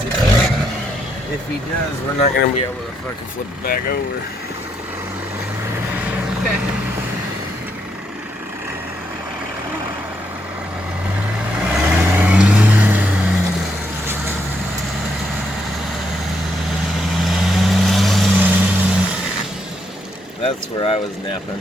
Because if he does, we're not going to be able to fucking flip it back over. Okay. That's where I was napping.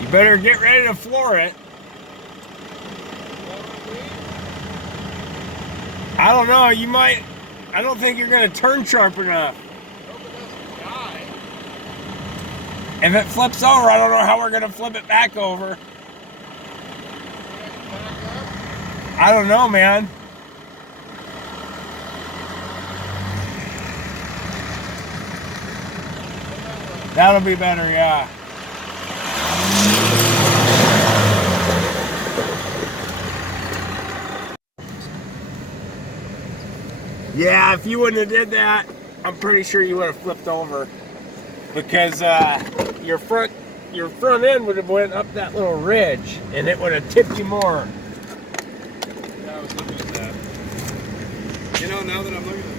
You better get ready to floor it. I don't know, you might. I don't think you're going to turn sharp enough. If it flips over, I don't know how we're going to flip it back over. I don't know, man. That'll be better, yeah. Yeah, if you wouldn't have did that, I'm pretty sure you would have flipped over, because your front end would have went up that little ridge, and it would have tipped you more. Yeah, I was looking at that. You know, now that I'm looking at